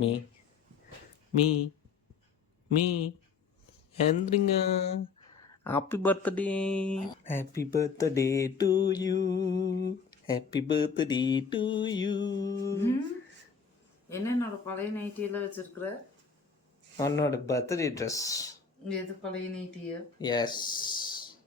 Me me me எந்திரிங்க. Happy birthday. Happy birthday to you. Happy birthday to you. என்ன என்னோட பழைய நைட்டியெல்லாம் வச்சிருக்கிற? உன்னோட பர்த்டே ட்ரெஸ். எது பழைய நைட்டியா? எஸ்.